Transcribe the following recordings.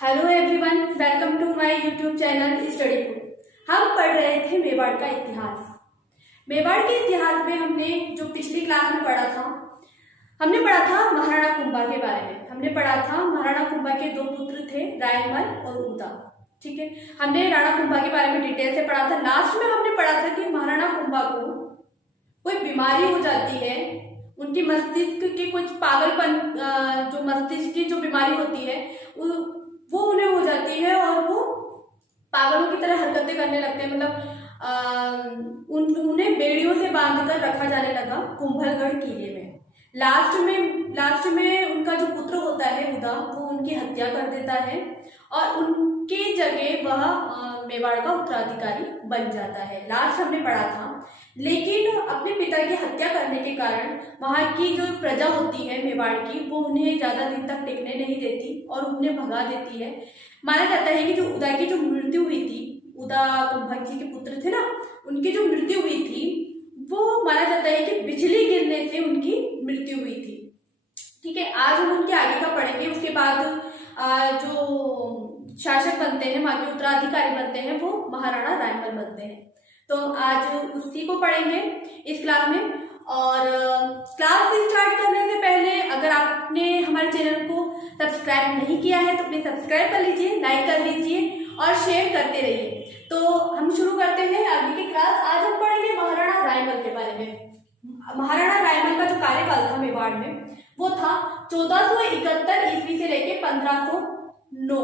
Hello everyone, welcome to my YouTube channel study food. हम पढ़ रहे थे मेवाड़ का इतिहास। मेवाड़ के इतिहास में हमने जो पिछली क्लास में पढ़ा था, हमने पढ़ा था महाराणा कुंभा के बारे में। हमने पढ़ा था महाराणा कुंभा के दो पुत्र थे, रायमल और उदा। ठीक है, हमने राणा कुंभा के बारे में डिटेल से पढ़ा था। लास्ट में हमने पढ़ा था कि महाराणा कुंभा को कोई बीमारी हो जाती है, उनकी मस्तिष्क के कुछ पागलपन, जो मस्तिष्क की जो बीमारी होती है वो उन्हें हो जाती है और वो पागलों की तरह हरकतें करने लगते हैं। मतलब उन्हें बेड़ियों से बांधकर रखा जाने लगा कुंभलगढ़ किले में। लास्ट में उनका जो पुत्र होता है उदा, वो उनकी हत्या कर देता है और उनकी जगह वह मेवाड़ का उत्तराधिकारी बन जाता है। लास्ट हमने पढ़ा था। लेकिन अपने पिता की हत्या करने के कारण वहां की जो प्रजा होती है मेवाड़ की, वो उन्हें ज्यादा दिन तक टिकने नहीं देती और उन्हें भगा देती है। माना जाता है कि जो उदा की जो मृत्यु हुई थी, उदा कुंभा जी के पुत्र थे ना, उनकी जो मृत्यु हुई थी वो माना जाता है कि बिजली गिरने से उनकी मृत्यु हुई थी। ठीक है, आज हम उनके आगे का पढ़ेंगे। उसके बाद जो शासक बनते हैं, वहां के उत्तराधिकारी बनते हैं, वो महाराणा रायमल बनते हैं। तो आज उसी को पढ़ेंगे इस क्लास में। और क्लास स्टार्ट करने से पहले अगर आपने हमारे चैनल को सब्सक्राइब नहीं किया है तो प्लीज सब्सक्राइब कर लीजिए, लाइक कर लीजिए और शेयर करते रहिए। तो हम शुरू करते हैं आगे की क्लास। आज हम पढ़ेंगे महाराणा रायमल के बारे में। महाराणा रायमल का जो कार्यकाल था मेवाड़ में, वो था 1471 ईस्वी से लेके 1509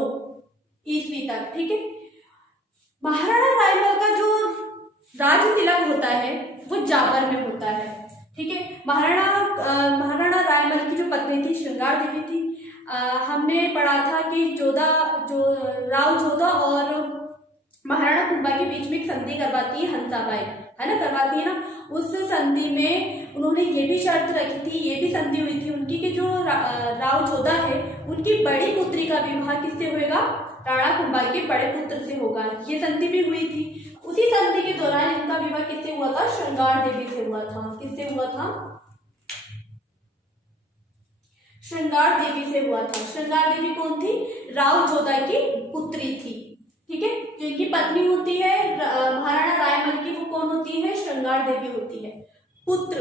ईस्वी तक। ठीक है, महाराणा रायमल का जो राज तिलक होता है वो जाबर में होता है। ठीक है, महाराणा रायमल की जो पत्नी थी श्रृंगार देवी थी। हमने पढ़ा था कि राव जोधा और महाराणा कुंभा के बीच में एक संधि करवाती है हंसाबाई, है ना, करवाती है ना। उस संधि में उन्होंने ये भी शर्त रखी थी, ये भी संधि हुई थी उनकी कि जो राव जोधा है उनकी बड़ी पुत्री का विवाह किससे होगा, राणा कुंभा के बड़े पुत्र से होगा। ये संधि भी हुई थी। उसी संधि के दौरान इनका विवाह किससे हुआ था, श्रृंगार देवी से हुआ था। किससे हुआ था, श्रृंगार देवी से हुआ था। श्रृंगार देवी कौन थी, राव जोधा की पुत्री थी। ठीक है, जो इनकी पत्नी होती है महाराणा रायमल की, वो कौन होती है, श्रृंगार देवी होती है। पुत्र,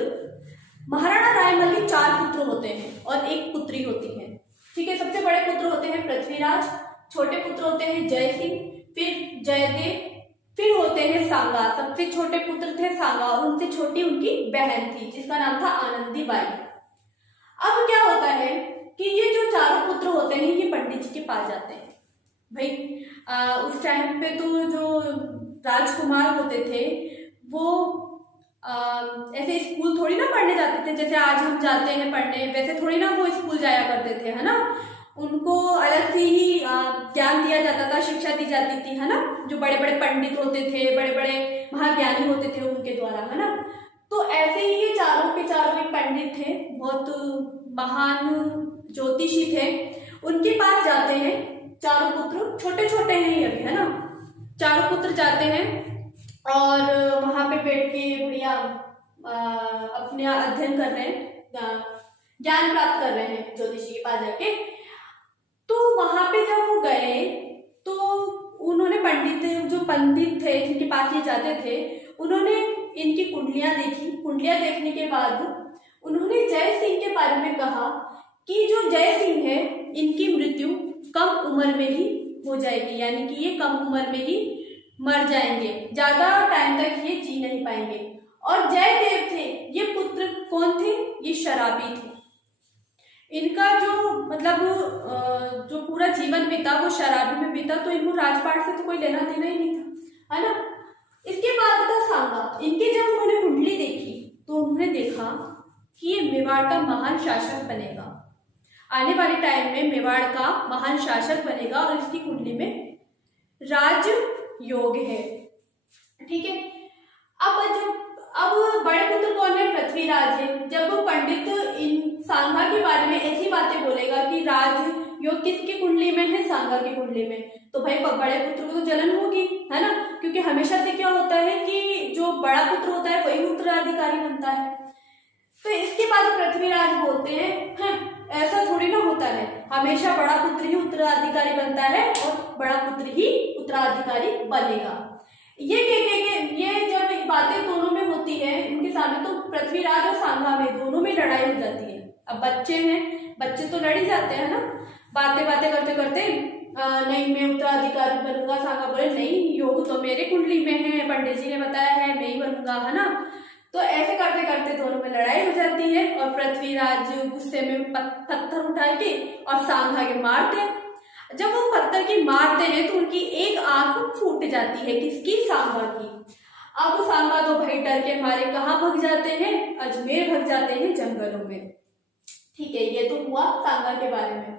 महाराणा रायमल के 4 पुत्र होते हैं और 1 पुत्री होती है। ठीक है, सबसे बड़े पुत्र होते हैं पृथ्वीराज, छोटे पुत्र होते हैं जय सिंह, फिर जयदेव, फिर होते हैं सांगा। सबसे छोटे पुत्र थे सांगा और उनसे छोटी उनकी बहन थी जिसका नाम था आनंदी बाई। अब क्या होता है कि ये जो चारों पुत्र होते हैं ये पंडित जी के पास जाते हैं। भाई उस टाइम पे तो जो राजकुमार होते थे वो ऐसे स्कूल थोड़ी ना पढ़ने जाते थे जैसे आज हम जाते हैं पढ़ने, वैसे थोड़ी ना वो स्कूल जाया करते थे, है ना। उनको अलग से ही ज्ञान दिया जाता था, शिक्षा दी जाती थी, है ना। जो बड़े बड़े पंडित होते थे, बड़े बड़े महाज्ञानी होते थे उनके द्वारा, है ना। तो ऐसे ही ये चारों के चारों एक पंडित थे, बहुत महान ज्योतिषी थे। उनके पास जाते हैं चारों पुत्र, छोटे छोटे हैं ये भी, है ना। चारों पुत्र जाते हैं और वहां पे बैठ के बढ़िया अपने अध्ययन कर रहे हैं, ज्ञान प्राप्त कर रहे हैं ज्योतिषी के पास जाके। तो वहां पे जब वो गए तो उन्होंने जो पंडित थे जिनके पास ये जाते थे, उन्होंने इनकी कुंडलियां देखी। कुंडलियां देखने के बाद उन्होंने जय सिंह के बारे में कहा कि जो जय सिंह है इनकी मृत्यु कम उम्र में ही हो जाएगी, यानी कि ये कम उम्र में ही मर जाएंगे, ज्यादा टाइम तक ये जी नहीं पाएंगे। और जयदेव थे, ये पुत्र कौन थे, ये शराबी थे। इनका जो मतलब जो पूरा जीवन बीता वो शराबी में बीता, तो इनको राजपाट से तो कोई लेना देना ही नहीं था, है ना। इसके बाद था सांगा। इनकी जब उन्होंने कुंडली देखी तो उन्होंने देखा कि ये मेवाड़ का महान शासक बनेगा, आने वाले टाइम में मेवाड़ का महान शासक बनेगा और इसकी कुंडली में राज योग है। ठीक है, अब बड़े पुत्र कौन है, पृथ्वीराज है। जब वो पंडित इन सांगा के बारे में ऐसी बातें बोलेगा कि राज योग किसकी कुंडली में है, सांगा की कुंडली में, तो भाई बड़े पुत्र को तो जलन होगी, है ना। क्योंकि हमेशा से क्या होता है कि जो बड़ा पुत्र होता है वही उत्तराधिकारी बनता है। तो इसके बाद पृथ्वीराज बोलते हैं, ऐसा थोड़ी ना होता है, हमेशा बड़ा पुत्र ही उत्तराधिकारी बनता है और बड़ा पुत्र ही उत्तराधिकारी बनेगा। ये ये जब बातें दोनों में होती है उनके सामने, तो पृथ्वीराज और सांगा में दोनों में लड़ाई हो जाती है। अब बच्चे हैं, बच्चे तो लड़ ही जाते हैं ना, बातें करते करते नहीं मैं उत्तराधिकारी बनूंगा, सांगा बोले नहीं योग तो मेरे कुंडली में है, पंडित जी ने बताया है मैं ही बनूंगा, है ना। तो ऐसे करते करते दोनों में लड़ाई हो जाती है और पृथ्वीराज गुस्से में पत्थर उठा के और सांगा के मारते हैं। जब वो पत्थर की मारते हैं तो उनकी एक आंख फूट जाती है, किसकी? सांगा की। अब सांगा तो भाई डर के मारे कहाँ भाग जाते हैं? अजमेर भाग जाते हैं जंगलों में। ठीक है, ये तो हुआ सांगा के बारे में।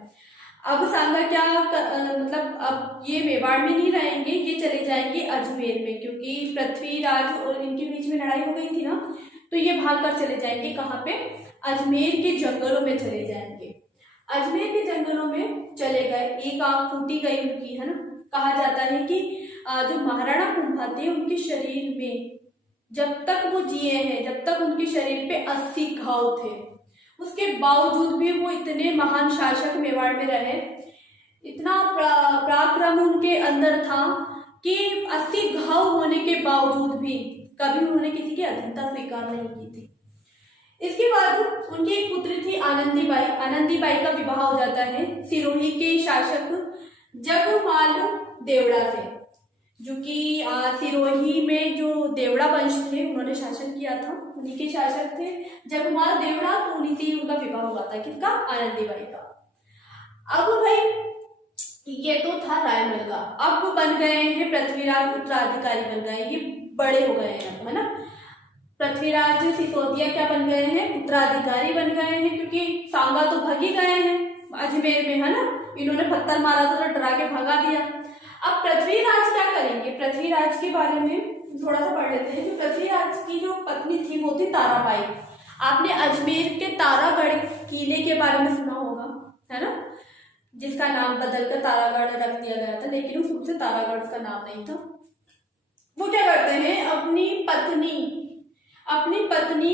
अब सांगा क्या मतलब अब ये मेवाड़ में नहीं रहेंगे, ये चले जाएंगे अजमेर में, क्योंकि पृथ्वीराज और इनके बीच में लड़ाई हो गई थी ना, तो ये भाग कर चले जाएंगे कहाँ पे? अजमेर के जंगलों में चले जाएंगे। अजमेर के जंगलों में चले गए, एक आंख फूटी गई उनकी, है ना। कहा जाता है कि जो महाराणा कुंभा थे उनके शरीर में जब तक वो जिए हैं, जब तक उनके शरीर पे 80 घाव थे, उसके बावजूद भी वो इतने महान शासक मेवाड़ में रहे, इतना पराक्रम उनके अंदर था कि 80 घाव होने के बावजूद भी कभी उन्होंने किसी की अधीनता स्वीकार नहीं की थी। इसके बाद उनकी एक पुत्री थी आनंदीबाई। आनंदीबाई का विवाह हो जाता है सिरोही के शासक जगमाल देवड़ा से, जो कि सिरोही में जो देवड़ा वंश थे उन्होंने शासन किया था, उन्हीं के शासक थे जगमाल देवड़ा, तो उन्हीं से उनका विवाह हुआ था। किसका? आनंदीबाई का। अब भाई ये तो था रायमल का, अब बन गए हैं पृथ्वीराज उत्तराधिकारी बन गए, ये बड़े हो गए हैं अब, है ना। पृथ्वीराज सिसोदिया क्या बन गए हैं? उत्तराधिकारी बन गए हैं, क्योंकि सांगा तो भागी गए हैं अजमेर में, है ना। इन्होंने पत्थर मारा था तो डरा के भगा दिया। अब पृथ्वीराज क्या करेंगे? पृथ्वीराज के बारे में थोड़ा सा पढ़ लेते हैं। पृथ्वीराज की जो पत्नी थी वो थी ताराबाई। आपने अजमेर के तारागढ़ किले के बारे में सुना होगा, है ना, जिसका नाम बदलकर तारागढ़ रख दिया गया था, लेकिन उस सबसे तारागढ़ का नाम नहीं था। वो क्या करते हैं, अपनी पत्नी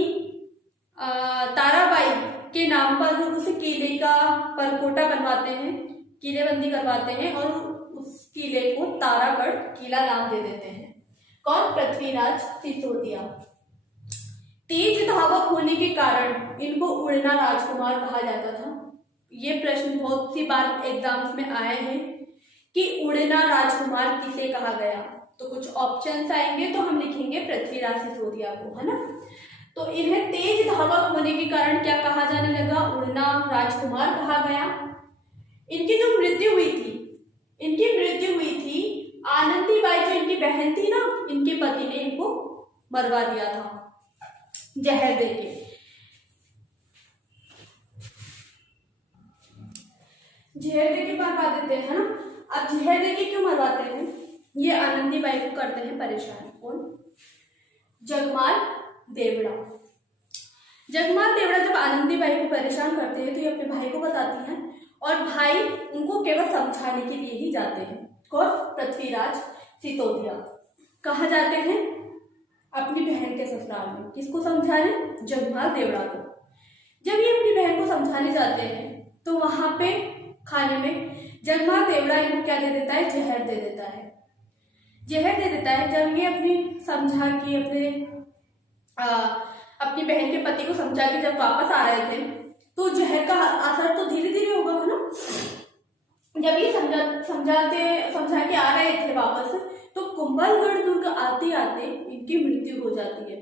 ताराबाई के नाम पर उस किले का परकोटा बनवाते हैं, किलेबंदी करवाते हैं और उस किले को तारागढ़ किला नाम दे देते हैं। कौन? पृथ्वीराज सिसोदिया। तेज धावक होने के कारण इनको उड़ना राजकुमार कहा जाता था। ये प्रश्न बहुत सी बार एग्जाम्स में आए हैं कि उड़ना राजकुमार किसे कहा गया, तो कुछ ऑप्शंस आएंगे तो हम लिखेंगे पृथ्वीराज सिसोदिया को, है ना। तो इन्हें तेज धावक होने के कारण क्या कहा जाने लगा? उड़ना राजकुमार कहा गया। इनकी जो मृत्यु हुई थी, आनंदीबाई जो इनकी बहन थी ना, इनके पति ने इनको मरवा दिया था जहर देके। जहर देके मरवा देते हैं ना। अब जहर देके क्यों मरवाते हैं? ये आनंदीबाई को करते हैं परेशान। कौन? जगमाल देवड़ा। जगमाल देवड़ा जब आनंदीबाई को परेशान करते हैं तो ये अपने भाई को बताती हैं और भाई उनको केवल समझाने के लिए ही जाते हैं। कौन? पृथ्वीराज सिसोदिया। कहाँ जाते हैं? अपनी बहन के ससुराल में। किसको समझाने? जगमाल देवड़ा को। जब ये अपनी बहन को समझाने जाते हैं तो वहां पे खाने में जगमाल देवड़ा इनको क्या दे देता है? जहर दे देता है। जब ये अपनी समझा कि अपनी बहन के पति को समझा के जब वापस आ रहे थे तो जहर का असर तो धीरे धीरे होगा, है ना। जब ये समझा के आ रहे थे वापस, तो कुंभलगढ़ दुर्ग आते आते इनकी मृत्यु हो जाती है।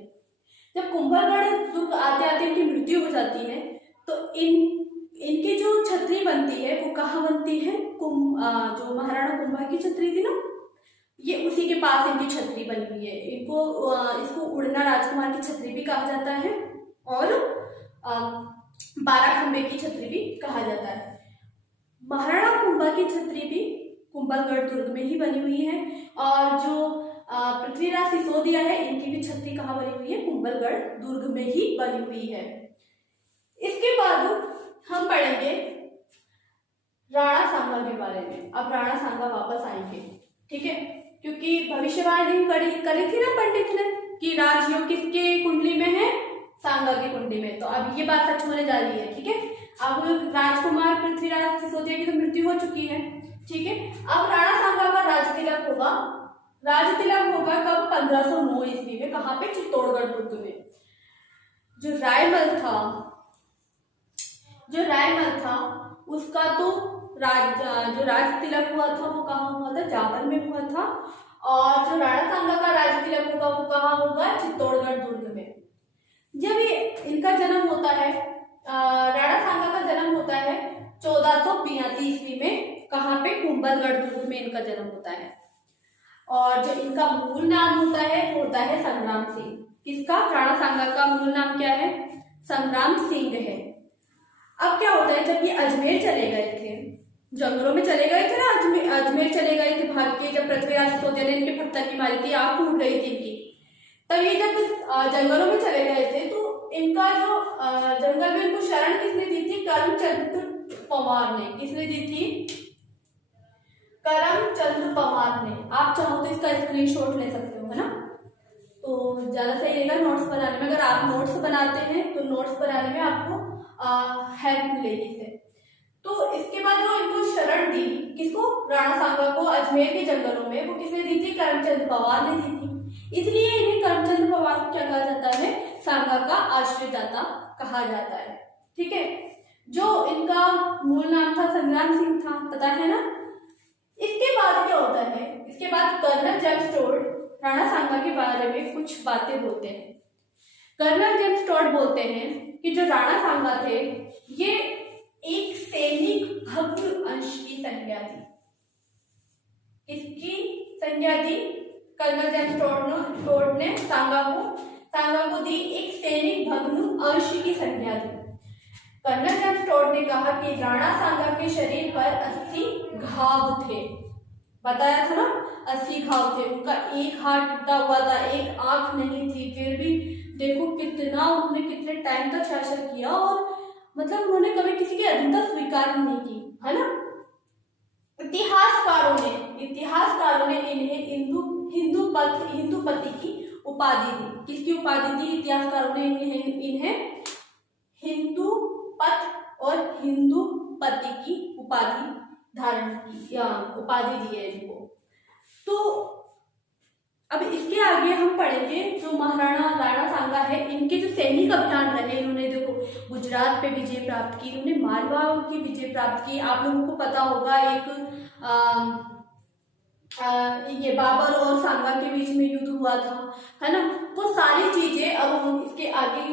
जब कुंभलगढ़ दुर्ग आते आते इनकी मृत्यु हो जाती है तो इनकी जो छतरी बनती है वो कहाँ बनती है? जो महाराणा कुंभा की छतरी थी ना, ये उसी के पास इनकी छतरी बनी हुई है। इसको उड़ना राजकुमार की छतरी भी कहा जाता है और 12 खंबे की छतरी भी कहा जाता है। महाराणा कुंभा की छतरी भी कुंभलगढ़ दुर्ग में ही बनी हुई है और जो पृथ्वीराज सिसोदिया है इनकी भी छतरी कहाँ बनी हुई है? कुंभलगढ़ दुर्ग में ही बनी हुई है। इसके बाद हम पढ़ेंगे राणा सांगा के बारे में। अब राणा सांगा वापस आएंगे, ठीक है, क्योंकि भविष्यवाणी करी थी ना पंडित ने कि राजयोग किसके कुंडली में है? सांगा की कुंडी में। तो अब ये बात सच होने जा रही है, ठीक है। अब राजकुमार पृथ्वीराज सिसोदिया की तो मृत्यु हो चुकी है, ठीक है। अब राणा सांगा का राज तिलक होगा, राज तिलक होगा कब? 1509 ईस्वी में। कहाँ पे? चित्तौड़गढ़ दुर्ग में। जो रायमल था उसका तो जो राज तिलक हुआ था वो कहाँ हुआ था? जावर में हुआ था। और जो राणा सांगा का राज तिलक होगा वो कहाँ होगा? चित्तौड़गढ़ दुर्ग में। जब ये इनका जन्म होता है, राणा सांगा का जन्म होता है 1482 ईस्वी में। कहाँ पे? कुंभलगढ़ दुर्ग में इनका जन्म होता है। और जो इनका मूल नाम होता है वो होता है संग्राम सिंह। किसका? राणा सांगा का मूल नाम क्या है? संग्राम सिंह है। अब क्या होता है, जब ये अजमेर चले गए थे, जंगलों में चले गए थे ना, अजमेर चले गए थे भाग के, जब पृथ्वीराज सिसोदिया ने इनके पत्थर की मारी थी, आग टूट गई थी इनकी, तब ये जब जंगलों में चले गए थे तो इनका जो जंगल में इनको शरण किसने दी थी? करमचंद पवार ने। किसने दी थी? करमचंद पवार ने। आप चाहो तो इसका स्क्रीनशॉट ले सकते हो, है ना। तो ज्यादा सही रहेगा नोट्स बनाने में। अगर आप नोट्स बनाते हैं तो नोट्स बनाने में आपको हेल्प मिलेगी इससे। तो इसके बाद जो इनको शरण दी, किसको? राणा सांगा को अजमेर के जंगलों में, वो किसने दी थी? करमचंद पवार ने दी थी। इसलिए इन्हें करमचंद पवार को क्या कहा जाता है? सांगा का आश्रयदाता कहा जाता है, ठीक है। जो इनका मूल नाम था संग्राम सिंह था, पता है ना। इसके बाद क्या होता है? इसके बाद कर्नल जेम्स टोड राणा सांगा के बारे में कुछ बातें बोलते हैं। कर्नल जेम्स टोड बोलते हैं कि जो राणा सांगा थे ये एक सैनिक भग्न अंश की संज्ञा थी। इसकी संज्ञा दी कर्नल जेम्स टोड ने सांगा को दी, एक सैनिक भग्न अंश की संज्ञा दी। कर्नल जेम्स टोड ने कहा कि राणा सांगा के शरीर पर 80 घाव थे। बताया था ना, 80 घाव थे। उनका एक हाथ टूटा हुआ था, एक आंख नहीं थी, फिर भी देखो कितना उन्होंने कितने टाइम तक शासन किया, और मतलब उन्होंने कभी किसी की अधीनता स्वीकार नहीं की, है ना। इतिहासकारों ने इन्हें हिंदूपति की उपाधि दी। किसकी उपाधि दी? इतिहासकारों ने इन्हें हिंदूपत और हिंदूपति की उपाधि धारण की, या उपाधि दी है इनको। तो अब इसके आगे हम पढ़ेंगे जो महाराणा राणा सांगा है, इनके जो सैनिक अभियान रहे, इन्होंने देखो गुजरात पे विजय प्राप्त की, इन्होंने मालवा की विजय प्राप्त की। आप लोगों को पता होगा ये बाबर और सांगा के बीच में युद्ध हुआ था, है ना। वो सारी चीजें अब हम इसके आगे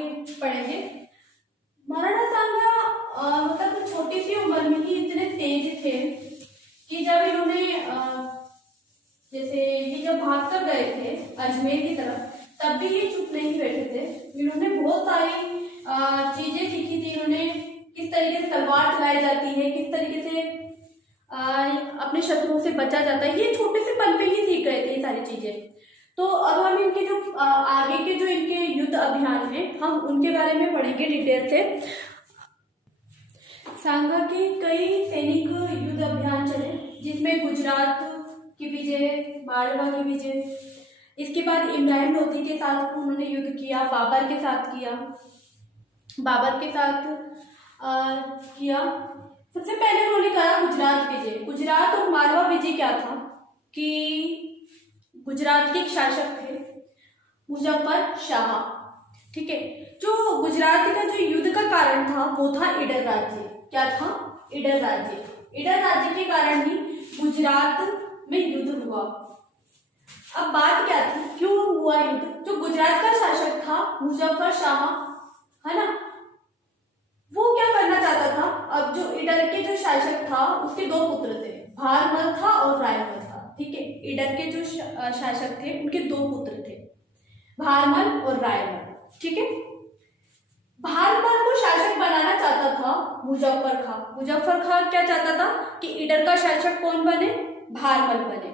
पढ़ेंगे। महाराणा सांगा मतलब छोटी सी उम्र में ही इतने तेज थे कि जब इन्होंने जैसे ये जब भाग कर गए थे अजमेर की तरफ, तब भी ये चुप नहीं बैठे थे। इन्होंने बहुत सारी चीजें सीखी थी। इन्होंने किस तरीके से तलवार चलाई जाती है, किस तरीके से अपने शत्रुओं से बचा जाता है, ये छोटे से पल पे ही सीख गए थे ये सारी चीजें। तो अब हम इनके जो आगे के जो इनके युद्ध अभियान है, हम उनके बारे में पढ़ेंगे डिटेल से। सांगा के कई सैनिक युद्ध अभियान चले, जिसमें गुजरात की विजय, मालवा की विजय, इसके बाद इमरान लोधी के साथ उन्होंने युद्ध किया, बाबर के साथ किया। सबसे पहले उन्होंने कहा गुजरात विजय। गुजरात और मालवा विजय क्या था कि गुजरात के एक शासक थे मुजफ्फर शाह, ठीक है। जो गुजरात का जो युद्ध का कारण था वो था ईडर राज्य। क्या था? ईडर राज्य। ईडर राज्य के कारण ही गुजरात में युद्ध हुआ। अब बात क्या थी, क्यों हुआ युद्ध? जो गुजरात का शासक था मुजफ्फर शाह, है ना, वो क्या करना चाहता था? अब जो ईडर के जो शासक था उसके दो पुत्र थे, भारमल था और रायमल था, ठीक है। ईडर के जो शासक थे उनके दो पुत्र थे, भारमल और रायमल, ठीक है। भारमल को शासक बनाना चाहता था मुजफ्फर खां। मुजफ्फर खां क्या चाहता था कि ईडर का शासक कौन बने? भारमल बने।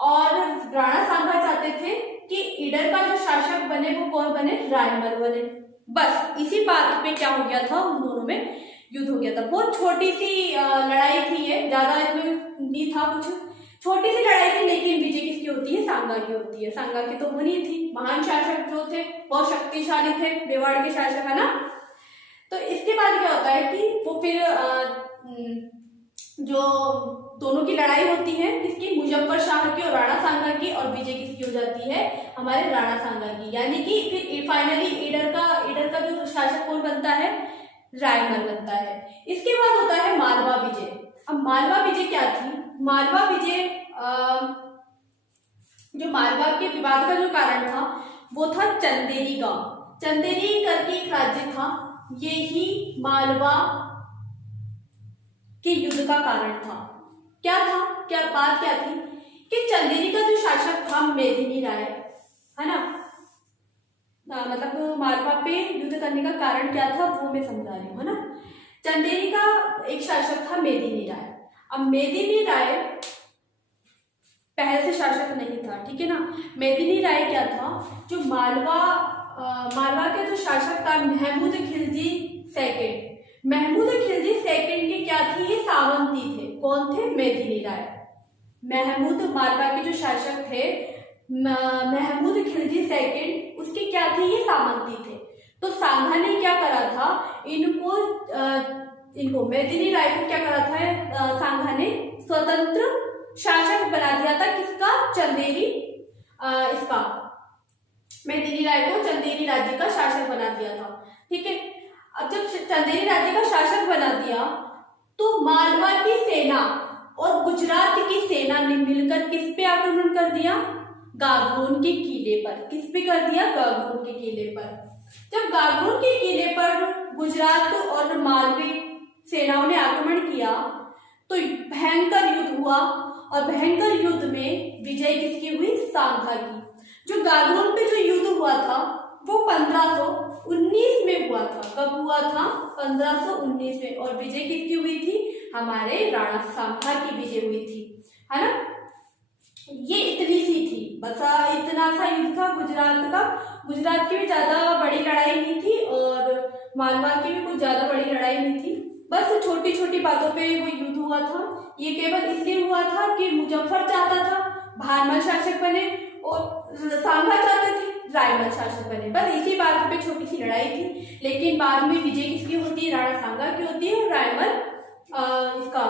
और राणा सांगा चाहते थे कि ईडर का जो शासक बने वो कौन बने? रायमल बने। बस इसी बात पे क्या हो गया था, उन दोनों में युद्ध हो गया था। बहुत छोटी सी लड़ाई थी ये, ज्यादा इसमें नहीं था कुछ, छोटी सी लड़ाई थी, लेकिन विजय किसकी किसकी होती है, सांगा की होती है। सांगा की तो होनी थी, महान शासक जो थे, बहुत शक्तिशाली थे, मेवाड़ के शासक, है ना। तो इसके बाद क्या होता है कि वो फिर जो दोनों की लड़ाई होती है किसकी, मुजफ्फर शाह की और राणा सांगा की, और विजय किसकी हो जाती है, हमारे राणा सांगा की। यानी कि फिर फाइनली ईडर का जो शासक कौन बनता है, रायमल बनता है। इसके बाद होता है मालवा विजय। अब मालवा विजय क्या थी, मालवा विजय जो मालवा के विवाद का जो कारण था वो था चंदेरी गांव। चंदेरी करके एक राज्य था, ये ही मालवा के युद्ध का कारण था। क्या था, क्या बात क्या थी कि चंदेरी का जो शासक था मेदिनी राय, है ना, मतलब मालवा पे युद्ध करने का कारण क्या था वो मैं समझा रही हूँ, है ना। चंदेरी का एक शासक था मेदिनी राय। अब मेदिनी राय पहले से शासक नहीं था, ठीक है ना। मेदिनी राय क्या था, जो मालवा के जो शासक था महमूद खिलजी सेकंड। महमूद खिलजी सेकंड के क्या थी, ये सावंती थे। कौन थे, मेदिनी राय। महमूद मालवा के जो शासक थे महमूद खिलजी सेकंड, उसके क्या थे, ये सामंती थे। तो सांगा ने क्या करा था, इनको मेदिनी राय को क्या करा था, सांगा ने स्वतंत्र शासक बना दिया था। किसका, चंदेरी, इसका मेदिनी राय को चंदेरी राज्य का शासक बना दिया था, ठीक है। अब जब चंदेरी राज्य का शासक बना दिया तो मालवा की सेना और गुजरात की सेना ने मिलकर किस पे आक्रमण कर दिया, गागरोन के किले पर। किस पे कर दिया, गागरोन के किले पर। जब गागरोन के किले पर गुजरात और मालवी सेनाओं ने आक्रमण किया तो भयंकर युद्ध हुआ, और भयंकर युद्ध में विजय किसकी हुई, सांगा की। जो गागरोन पे जो युद्ध हुआ था वो 1519 में हुआ था। कब हुआ था, 1519 में। और विजय किसकी हुई थी, हमारे राणा सांगा की विजय हुई थी, है ना। ये इतनी सी थी, बस इतना सा युद्ध था गुजरात का। गुजरात की भी ज्यादा बड़ी लड़ाई नहीं थी और मालवा की भी कुछ ज्यादा बड़ी लड़ाई नहीं थी, बस छोटी छोटी बातों पे वो युद्ध हुआ था। ये केवल इसलिए हुआ था कि मुजफ्फर चाहता था भारमल शासक बने और सांगा चाहते थे रायमल शासक बने, बस इसी बात पे छोटी सी लड़ाई थी। लेकिन बाद में विजय किसकी होती है, राणा सांगा की होती है, और रायमल इसका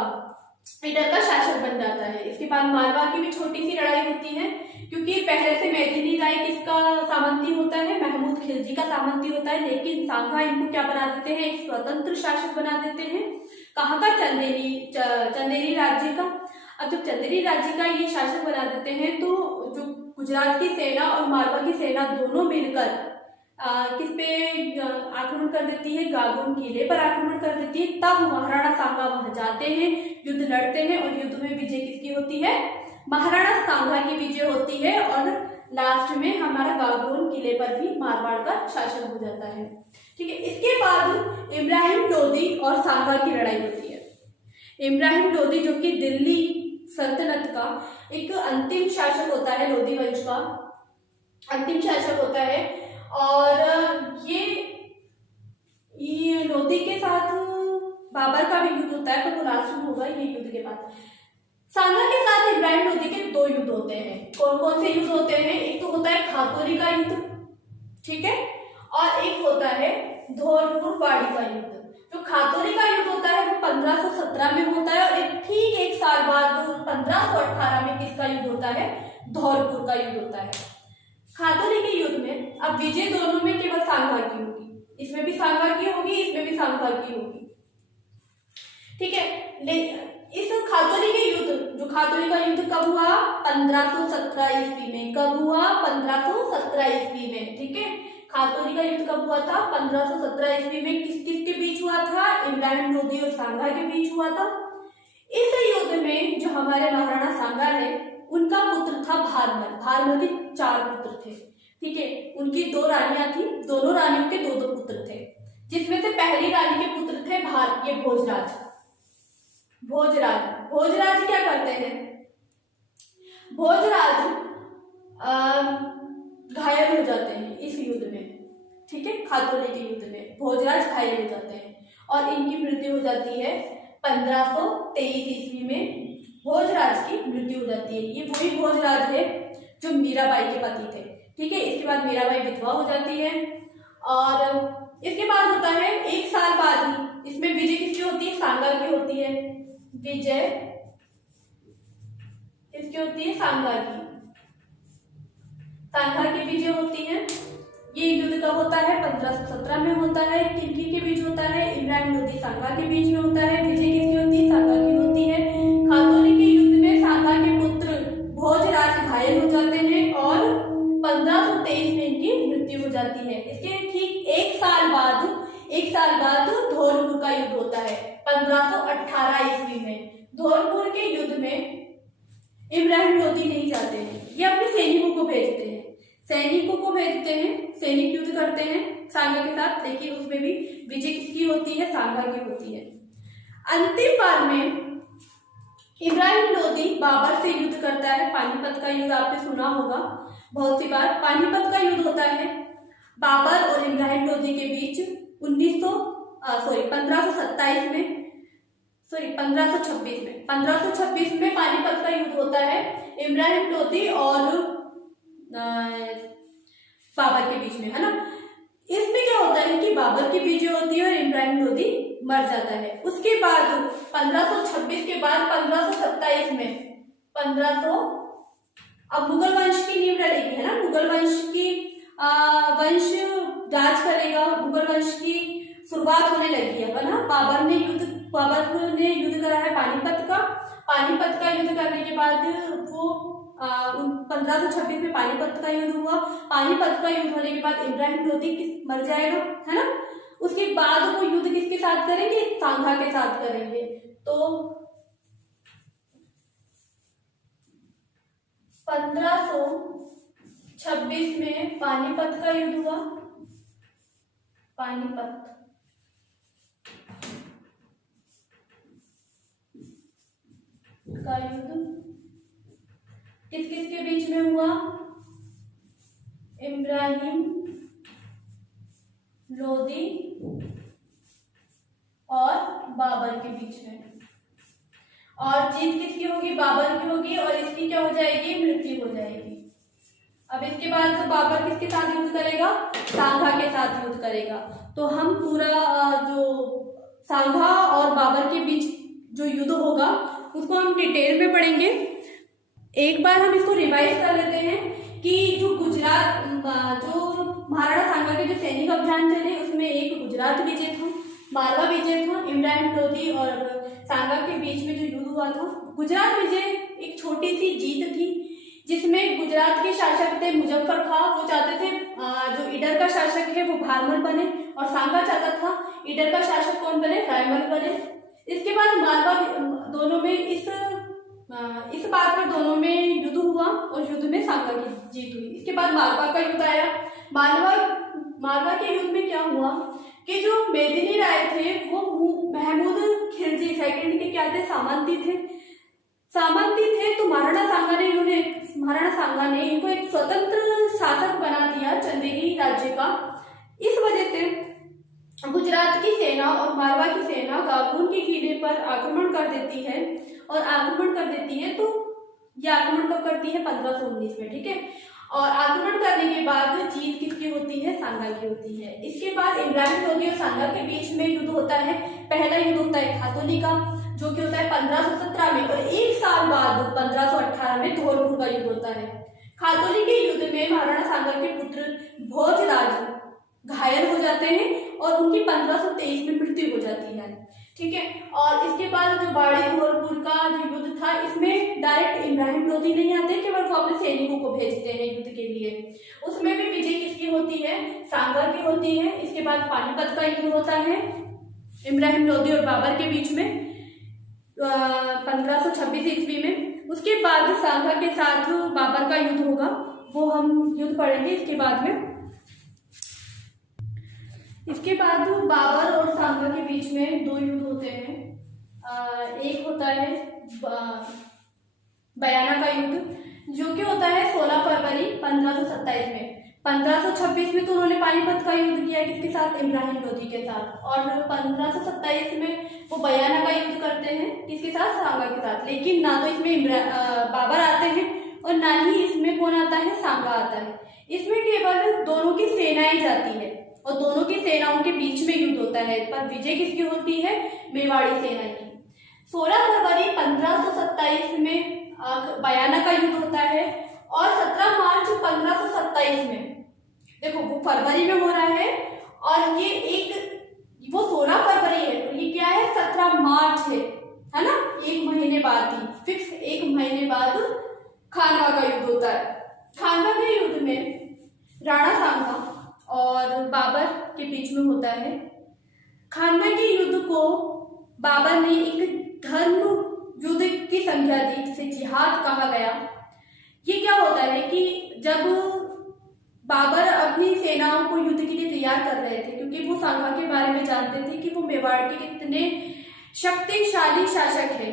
ईडर का शासक बन जाता है। इसके बाद मालवा की भी छोटी सी लड़ाई होती है, क्योंकि पहले से मेदिनी राय किसका सामंती होता है, महमूद खिलजी का सामंती होता है। लेकिन सांगा इनको क्या बना देते हैं, एक स्वतंत्र शासक बना देते हैं। कहाँ का, चंदेरी राज्य का। अब जब चंदेरी राज्य का ये शासक बना देते हैं तो जो गुजरात की सेना और मालवा की सेना दोनों मिलकर किस पे आक्रमण कर देती है, गागरोन किले पर आक्रमण कर देती है। तब महाराणा सांगा वहां जाते हैं, युद्ध लड़ते हैं और युद्ध में विजय किसकी होती है, महाराणा सांगा की विजय होती है। और लास्ट में हमारा गागरोन किले पर भी मारवाड़ का शासन हो जाता है, ठीक है। इसके बाद इब्राहिम लोदी और सांगा की लड़ाई होती है। इब्राहिम लोदी जो कि दिल्ली सल्तनत का एक अंतिम शासक होता है, लोदी वंश का अंतिम शासक होता है। और ये लोदी के साथ बाबर का भी युद्ध होता है, पर वो लास्ट में होगा ये युद्ध के बाद। सांगा के साथ इब्राहिम लोदी के दो युद्ध होते हैं। कौन कौन से युद्ध होते हैं, एक तो होता है खातोरी का युद्ध, ठीक है, और एक होता है धौलपुर बाड़ी का युद्ध। जो खातोरी का युद्ध होता है वो 1517 में होता है, और ठीक एक साल बाद 1518 में किसका युद्ध होता है, धौलपुर का युद्ध होता है। खातोरी के युद्ध में अब विजय दोनों में केवल सांगा की होगी, इसमें भी सांगा की होगी, इसमें भी सांगा की होगी, ठीक है। इस खातोरी के युद्ध, जो खातोरी का युद्ध कब हुआ, 1517 ईस्वी में। कब हुआ, 1517 ईस्वी में, ठीक है। खातोरी का युद्ध कब हुआ था, 1517 ईस्वी में। किस किस के बीच हुआ था, इब्राहिम लोदी और सांगा के बीच हुआ था। इस युद्ध में जो हमारे महाराणा सांगा है उनका पुत्र था भारमल। भारमल के 4 पुत्र थे, ठीक है। उनकी 2 रानियां थी, दोनों रानियों के 2-2 पुत्र थे, जिसमें से पहली रानी के पुत्र थे भोजराज। भोजराज क्या करते हैं, भोजराज घायल हो जाते हैं इस युद्ध में, ठीक है। खातोरी के युद्ध में भोजराज घायल हो जाते हैं और इनकी मृत्यु हो जाती है 1523 ईस्वी में। भोजराज की मृत्यु हो जाती है। ये वही भोजराज है जो मीराबाई के पति थे। ठीक है, इसके बाद मीराबाई विधवा हो जाती है और इसके बाद होता है 1 साल बाद ही इसमें विजय किसकी होती है, सांगा की होती है। विजय किसकी होती है, सांगा की। सांगा की विजय होती है। ये युद्ध कब होता है, 1517 में होता है। किनकी के बीच होता है, इब्राहिम लोदी सांगा के बीच में होता है। विजय किसकी होती है, सांगा की होती है। खातौनी के युद्ध में सांगा के पुत्र भोजराज घायल हो जाते हैं और 1523 में इनकी मृत्यु हो जाती है। इसके ठीक 1 साल बाद धौलपुर का युद्ध होता है 1518 ईस्वी में। धौलपुर के युद्ध में इब्राहिम लोदी नहीं जाते हैं, ये अपने सैनिकों को भेजते हैं। सैनिक युद्ध करते हैं सांगा के साथ, लेकिन उसमें भी विजय किसकी होती है, सांगा की होती है। अंतिम बार में इब्राहिम लोदी बाबर से युद्ध करता है। पानीपत का युद्ध आपने सुना होगा बहुत सी बार। पानीपत का युद्ध होता है बाबर और इब्राहिम लोदी के बीच 1526 में पानीपत का युद्ध होता है इब्राहिम लोदी और बाबर के बीच में, है ना। इसमें क्या होता है कि बाबर की विजय होती है और इब्राहिम लोदी मर जाता है। उसके बाद 1526 के बाद 1527 में 1500 अब मुगल वंश की नींव डलेगी, है ना। मुगल वंश की वंश राज करेगा, मुगल वंश की शुरुआत होने लगी है ना। बाबर ने युद्ध करा है पानीपत का युद्ध करने के बाद वो 1526 में पानीपत का युद्ध हुआ। पानीपत का युद्ध होने के बाद इब्राहिम लोदी मर जाएगा, है ना। उसके बाद वो युद्ध किसके साथ करेंगे, सांगा के साथ करेंगे। तो 1526 में पानीपत का युद्ध हुआ। पानीपत का युद्ध किस किस के बीच में हुआ, इब्राहिम लोदी और बाबर के बीच में। और जीत किसकी होगी, बाबर की होगी और इसकी क्या हो जाएगी, मृत्यु हो जाएगी। अब इसके बाद तो बाबर किसके साथ युद्ध करेगा, सांगा के साथ युद्ध करेगा। तो हम पूरा जो सांगा और बाबर के बीच जो युद्ध होगा उसको हम डिटेल में पढ़ेंगे। एक बार हम इसको रिवाइज कर लेते हैं कि जो महाराणा सांगा के जो सैनिक अभियान चले उसमें एक गुजरात विजय था, मालवा विजय था, इब्राहिम लोदी और सांगा के बीच में जो युद्ध हुआ था। गुजरात विजय एक छोटी सी जीत थी जिसमें गुजरात के शासक थे मुजफ्फर खां। वो चाहते थे जो इडर का शासक है वो भारमल बने और सांगा चाहता था इडर का शासक कौन बने, रायमल बने। इसके बाद मालवा दोनों में इस बात पर दोनों में युद्ध हुआ और युद्ध में सांगा की जीत हुई। इसके बाद मालवा का युद्ध आया। मालवा के युद्ध में क्या हुआ कि जो मेदिनी राय थे वो महमूद खिलजी सेकंड के क्या थे, सामंती थे। तो महाराणा सांगा ने इनको एक स्वतंत्र शासक बना दिया चंदेरी राज्य का। इस वजह से गुजरात की सेना और मालवा की सेना गागुन के किले पर आक्रमण कर देती है तो ये आक्रमण कब करती है, 1519 में, ठीक है। और आक्रमण करने के बाद जीत किसकी होती है, सांगा की होती है। इसके बाद इब्राहिम लोदी और सांगा के बीच में युद्ध होता है। पहला युद्ध होता है खातौनी का जो कि होता है 1517 में और 1 साल बाद 1518 में धौलपुर का युद्ध होता है। खातौनी के युद्ध में महाराणा सांगा के पुत्र भोजराज घायल हो जाते हैं और उनकी 1523 में मृत्यु हो जाती है, ठीक है। और इसके बाद जो बाड़ी धौलपुर का जो युद्ध था इसमें डायरेक्ट इब्राहिम लोदी नहीं आते, केवल वो अपने सैनिकों को भेजते हैं युद्ध के लिए। उसमें भी विजय किसकी होती है, सांगा की होती है। इसके बाद पानीपत का युद्ध होता है इब्राहिम लोदी और बाबर के बीच में 1526 ईस्वी में। उसके बाद सांगा के साथ बाबर का युद्ध होगा, वो हम युद्ध पढ़ेंगे इसके बाद बाबर और सांगा के बीच में 2 युद्ध होते हैं। एक होता है बयाना का युद्ध जो कि होता है 16 फरवरी 1527 में। 1526 में तो उन्होंने पानीपत का युद्ध किया किसके साथ, इब्राहिम लोदी के साथ। और 1527 में वो बयाना का युद्ध करते हैं किसके साथ, सांगा के साथ। लेकिन ना तो इसमें बाबर आते हैं और ना ही इसमें कौन आता है, सांगा आता है। इसमें केवल दोनों की सेनाएं जाती है और दोनों की सेनाओं के बीच में युद्ध होता है, पर विजय किसकी होती है, मेवाड़ी सेना की। 16 फरवरी 1527 में बयाना का युद्ध होता है और 17 मार्च 1527 में, देखो वो फरवरी में हो रहा है और ये वो 16 फरवरी है तो ये क्या है, 17 मार्च है ना, एक महीने बाद ही, फिक्स एक महीने बाद खानवा का युद्ध होता है। खानवा के युद्ध में राणा सांगा और बाबर के बीच में होता है। खानवा के युद्ध को बाबर ने एक धर्म युद्ध की संज्ञा दी, जिसे जिहाद कहा गया। ये क्या होता है कि जब बाबर अपनी सेनाओं को युद्ध के लिए तैयार कर रहे थे, क्योंकि वो सांगा के बारे में जानते थे कि वो मेवाड़ के कितने शक्तिशाली शासक है,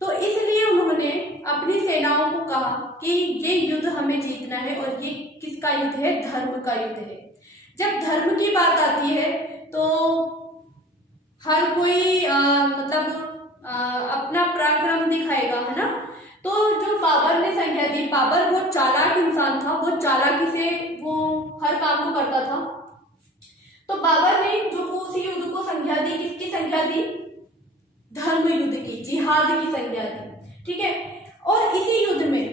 तो इसलिए उन्होंने अपनी सेनाओं को कहा कि ये युद्ध हमें जीतना है और ये किसका युद्ध है, धर्म का युद्ध है। जब धर्म की बात आती है तो हर कोई मतलब अपना पराक्रम दिखाएगा, है ना। तो जो बाबर ने संज्ञा दी, बाबर बहुत चालाक इंसान था, बहुत चालाकी से वो हर काम को करता था। तो बाबर ने जो उसी युद्ध को संज्ञा दी, किसकी संज्ञा दी, धर्म युद्ध की, जिहाद की संज्ञा दी, ठीक है। और इसी युद्ध में,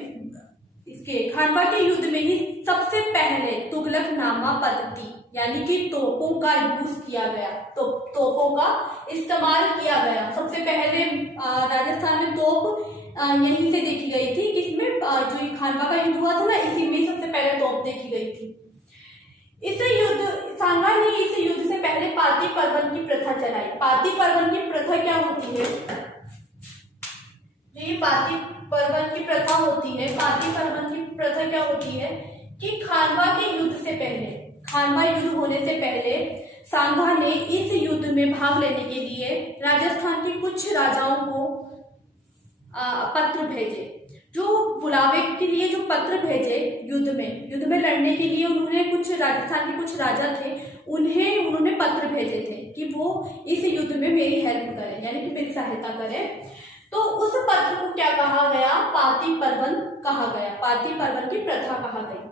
इसके खानवा के युद्ध में ही सबसे पहले तुगलकनामा पद्धति यानी कि तोपों का यूज किया गया, तो तोपों का इस्तेमाल किया गया। सबसे पहले राजस्थान में तोप यहीं से देखी गई थी, किसमें, जो खानवा का युद्ध हुआ था ना, इसी में सबसे पहले तोप देखी गई थी। इस युद्ध, सांगा ने इस युद्ध से पहले पाती पर्वन की प्रथा चलाई। पाती पर्वन की प्रथा क्या होती है, ये पाती पर्वन की प्रथा होती है। पाती पर्वन की प्रथा क्या होती है कि खानवा के युद्ध से पहले, खानवा युद्ध होने से पहले सांगा ने इस युद्ध में भाग लेने के लिए राजस्थान के कुछ राजाओं को पत्र भेजे, जो बुलावे के लिए जो पत्र भेजे युद्ध में लड़ने के लिए, उन्होंने कुछ राजस्थान के कुछ राजा थे, उन्होंने पत्र भेजे थे कि वो इस युद्ध में मेरी हेल्प करें, यानी कि मेरी सहायता करें। तो उस पत्र को क्या कहा गया, पाती पर्वन कहा गया, पाती पर्वन की प्रथा कहा गई।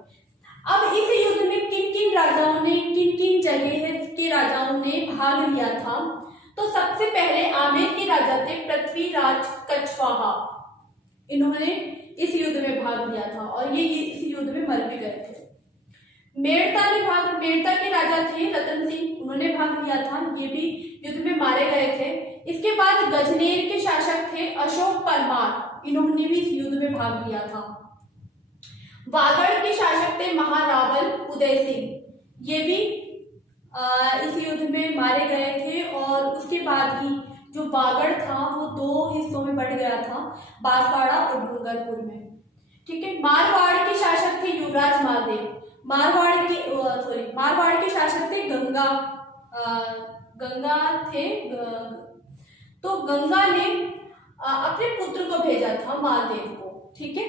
अब इस युद्ध में किन किन राजाओं ने, किन किन जगह के राजाओं ने भाग लिया था, तो सबसे पहले आमेर के राजा थे पृथ्वीराज कछवाहा, इन्होंने इस युद्ध में भाग लिया था और ये इस युद्ध में मर भी गए थे। मेड़ता के राजा थे रतन सिंह, उन्होंने भाग लिया था, ये भी युद्ध में मारे गए थे। इसके बाद गजनेर के शासक थे अशोक परमार, इन्होंने भी इस युद्ध में भाग लिया था। वागड़ के शासक थे महारावल उदय सिंह, ये भी इस युद्ध में मारे गए थे। और उसके बाद ही जो वागड़ था वो 2 हिस्सों में बढ़ गया था, बांसवाड़ा और डूंगरपुर में, ठीक है। मारवाड़ के शासक थे युवराज महादेव, मारवाड़ के शासक थे गंगा थे। तो गंगा ने अपने पुत्र को भेजा था मालदेव को, ठीक है।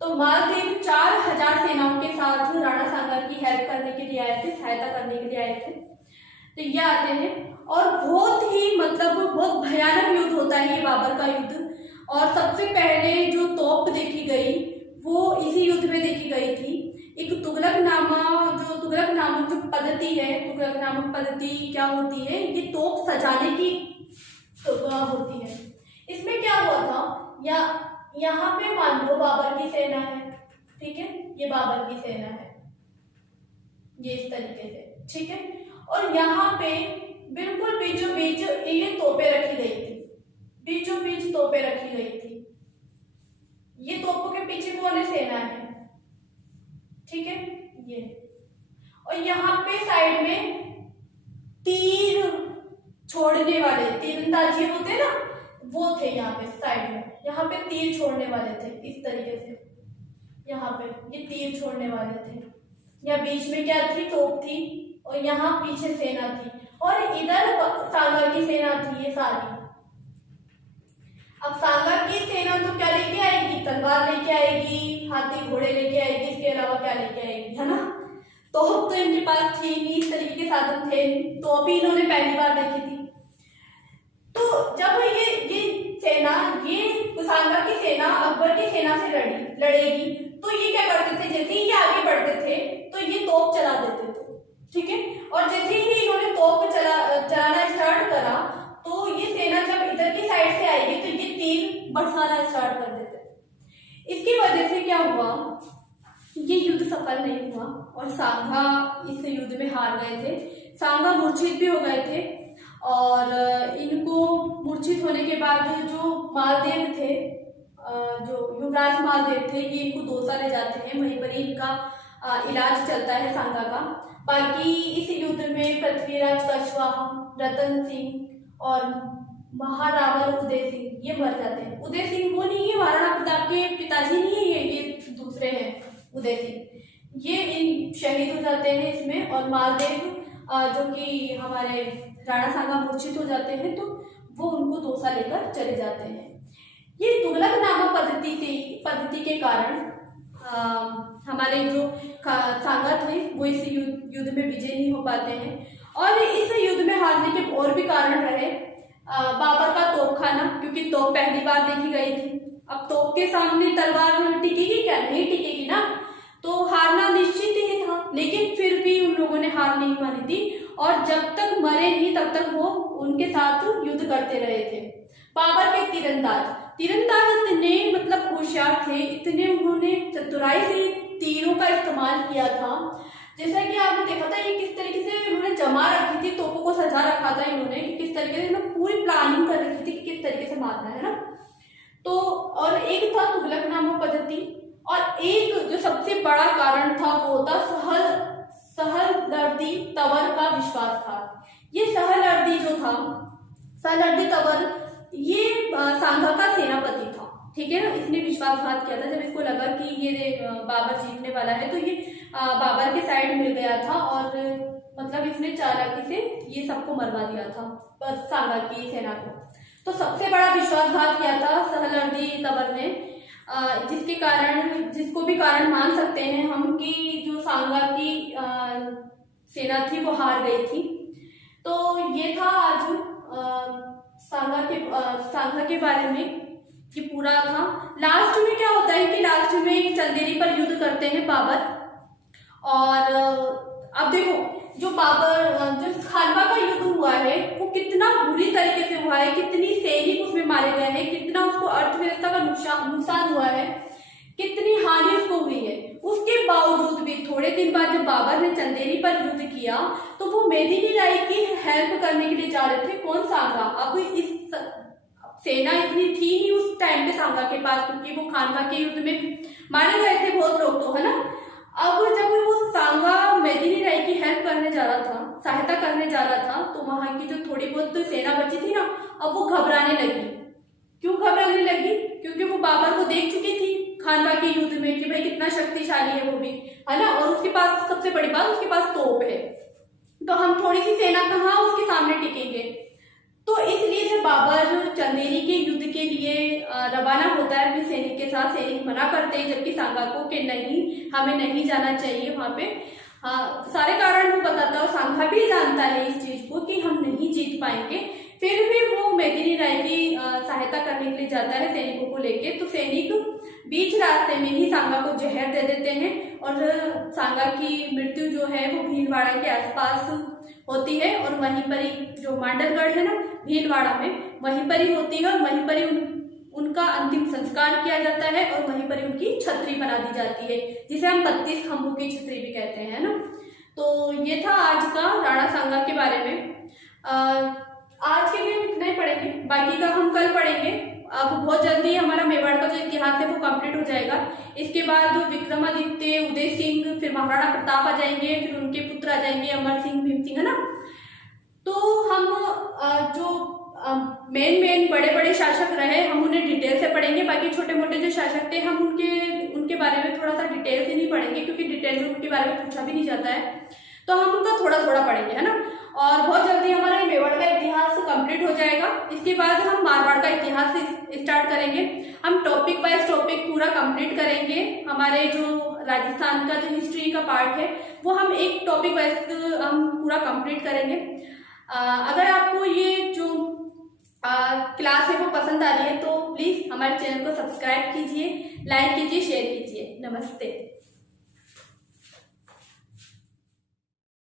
तो मालदेव 4000 सेनाओं के साथ राणा सांगा की हेल्प करने के लिए आए थे, सहायता करने के लिए आए थे। तो ये आते हैं और बहुत ही बहुत भयानक युद्ध होता है ये बाबर का युद्ध। और सबसे पहले जो तोप देखी गई वो इसी युद्ध में देखी गई थी। एक तुगलकनामा जो पद्धति है, तुगलकनामा पद्धति क्या होती है, ये तोप सजाने की होती है। इसमें क्या हुआ था, यहाँ पे मान लो बाबर की सेना है, ठीक है, ये बाबर की सेना है, ये इस तरीके से, ठीक है। और यहाँ पे बिल्कुल बीचों बीच ये तोपें रखी गई थी, बीचों बीच तोपें रखी गई थी। ये तोपों के पीछे कौन है, सेना है, ठीक है, ये। और यहाँ पे साइड में तीर छोड़ने वाले तीरंदाजी होते हैं ना, वो थे यहाँ पे साइड में, यहाँ पे तीर छोड़ने वाले थे इस तरीके से, यहाँ पे ये तीर छोड़ने वाले थे। यहाँ बीच में क्या थी, तोप थी और यहाँ पीछे सेना थी और इधर सांगा की सेना थी, ये सारी। अब सांगा की सेना तो क्या लेके आएगी, तलवार लेके आएगी, हाथी घोड़े लेके आएगी, इसके अलावा क्या लेके आएगी, है ना। तोप तो इनके पास थी नहीं, इस तरीके के साधन थे, तो भी इन्होंने पहली बार देखी थी। तो जब ये सेना, ये सांगा की सेना अकबर की सेना से लड़ी लड़ेगी, तो ये क्या करते थे, जैसे ही ये आगे बढ़ते थे तो ये तोप चला देते थे, ठीक है। और जैसे ही इन्होंने तोप चलाना स्टार्ट करा तो ये सेना जब इधर की साइड से आएगी तो ये तीर बरसाना स्टार्ट कर देते। इसकी वजह से क्या हुआ, ये युद्ध सफल नहीं हुआ और सांगा इस युद्ध में हार गए थे। सांगा मूर्छित भी हो गए थे और इनको मूर्छित होने के बाद जो मालदेव थे, जो युवराज मालदेव थे, ये इनको दोसा ले जाते हैं, वहीं पर इनका इलाज चलता है सांगा का। बाकी इस युद्ध में पृथ्वीराज कछवाहा, रतन सिंह और महारावल उदय सिंह ये मर जाते हैं। उदय सिंह वो नहीं है, महाराणा प्रताप के पिताजी नहीं है, ये दूसरे हैं उदय सिंह, ये इन शहीद हो जाते हैं इसमें। और मालदेव जो कि हमारे राणा सांगा मूर्छित हो जाते हैं तो वो उनको दोसा लेकर चले जाते हैं। ये तुगलकनामा पद्धति के कारण हमारे जो सांगा थे वो इस युद्ध में विजय नहीं हो पाते हैं। और इस युद्ध में हारने के और भी कारण रहे बाबर का तोपखाना, क्योंकि तोप पहली बार देखी गई थी। अब तोप के सामने तलवार टिकेगी क्या, नहीं टिकेगी ना, तो हारना निश्चित ही था। लेकिन फिर भी उन लोगों ने हार नहीं मानी थी और जब तक मरे नहीं तब तक वो उनके साथ युद्ध करते रहे थे। बाबर के तीरंदाज इतने मतलब होशियार थे, इतने उन्होंने चतुराई से तीरों का इस्तेमाल किया था। जैसा कि आपने देखा था ये किस तरीके से उन्होंने जमा रखी थी, तोपों को सजा रखा था इन्होंने, किस तरीके से पूरी प्लानिंग कर रखी थी कि किस तरीके से मारना है ना। तो और एक था तुगलकनामा पद्धति, और एक जो सबसे बड़ा कारण था वो था सहलवर्दी तंवर का विश्वासघात। ये सहलवर्दी जो था, सहलवर्दी तंवर ये सांगा का सेनापति था, ठीक है ना। इसने विश्वासघात किया था, जब इसको लगा कि ये बाबर जीतने वाला है तो ये बाबर के साइड मिल गया था और मतलब इसने चालाकी से ये सबको मरवा दिया था सांगा की सेना को। तो सबसे बड़ा विश्वासघात किया था सहलवर्दी तंवर ने, जिसके कारण, जिसको भी कारण मान सकते हैं हम कि जो सांगा की सेना थी वो हार गई थी। तो ये था आज सांगा के बारे में, ये पूरा था। लास्ट में क्या होता है कि लास्ट में चंदेरी पर युद्ध करते हैं बाबर। और अब देखो जो खानवा का युद्ध हुआ है वो कितना बुरी तरीके से हुआ है, कितनी सैनिक उसमें मारे गए हैं, कितना उसको अर्थव्यवस्था का नुकसान हुआ है, कितनी हानि उसको हुई है। उसके बावजूद भी थोड़े दिन बाद जब बाबर ने चंदेरी पर युद्ध किया तो वो मेदिनी राय की हेल्प करने के लिए जा रहे थे। कौन, सांगा। अब इस सेना इतनी थी नहीं उस टाइम पे सांगा के पास, क्योंकि वो खानवा के युद्ध में मारे गए थे बहुत लोग तो, है ना। अब जब वो सांगा मेदिनी राय की हेल्प करने जा रहा था, सहायता करने जा रहा था, तो वहां की जो थोड़ी बहुत सेना बची थी ना, अब वो घबराने लगी। क्यों घबराने लगी? क्योंकि वो बाबर को देख चुकी थी खानवा के युद्ध में कि भाई कितना शक्तिशाली है वो भी, है ना। और उसके पास सबसे बड़ी बात, उसके पास तोप है, तो हम थोड़ी सी सेना कहाँ उसके सामने टिकेंगे। तो इसलिए जब बाबर चंदेरी के युद्ध के लिए रवाना होता है अपने सैनिक के साथ, सैनिक मना करते हैं जबकि सांगा को कि नहीं, हमें नहीं जाना चाहिए वहां पे। सारे कारण वो बताता है और सांगा भी जानता है इस चीज को कि हम नहीं जीत पाएंगे। फिर भी वो मेदिनी राय की सहायता करने के लिए जाता है सैनिकों को लेके। तो सैनिक बीच रास्ते में ही सांगा को जहर दे देते हैं और सांगा की मृत्यु जो है वो भीलवाड़ा के आसपास होती है। और वहीं पर ही जो मांडलगढ़ है ना भीलवाड़ा में, वहीं पर ही होती है और वहीं पर ही उनका अंतिम संस्कार किया जाता है और वहीं पर ही उनकी छतरी बना दी जाती है, जिसे हम 32 खंभों की छतरी भी कहते हैं, ना। तो ये था आज का राणा सांगा के बारे में। आज के लिए इतना ही पढ़ेंगे, बाकी का हम कल पढ़ेंगे। अब बहुत जल्दी हमारा मेवाड़ का जो इतिहास है वो कंप्लीट हो जाएगा। इसके बाद विक्रमादित्य, उदय सिंह, फिर महाराणा प्रताप आ जाएंगे, फिर उनके पुत्र आ जाएंगे अमर सिंह, भीम सिंह, है ना। तो हम जो मेन बड़े बड़े शासक रहे हम उन्हें डिटेल से पढ़ेंगे। बाकी छोटे मोटे जो शासक थे हम उनके बारे में थोड़ा सा डिटेल से नहीं पढ़ेंगे, क्योंकि डिटेल में उनके बारे में पूछा भी नहीं जाता है, तो हम उनका थोड़ा थोड़ा पढ़ेंगे, है ना। और बहुत जल्दी हमारा मेवाड़ का इतिहास कंप्लीट हो जाएगा। इसके बाद हम मारवाड़ का इतिहास स्टार्ट करेंगे। हम टॉपिक वाइज टॉपिक पूरा कंप्लीट करेंगे। हमारे जो राजस्थान का जो हिस्ट्री का पार्ट है वो हम एक टॉपिक वाइज हम पूरा कंप्लीट करेंगे। अगर आपको ये जो क्लास है वो पसंद आ रही है तो प्लीज़ हमारे चैनल को सब्सक्राइब कीजिए, लाइक कीजिए, शेयर कीजिए। नमस्ते।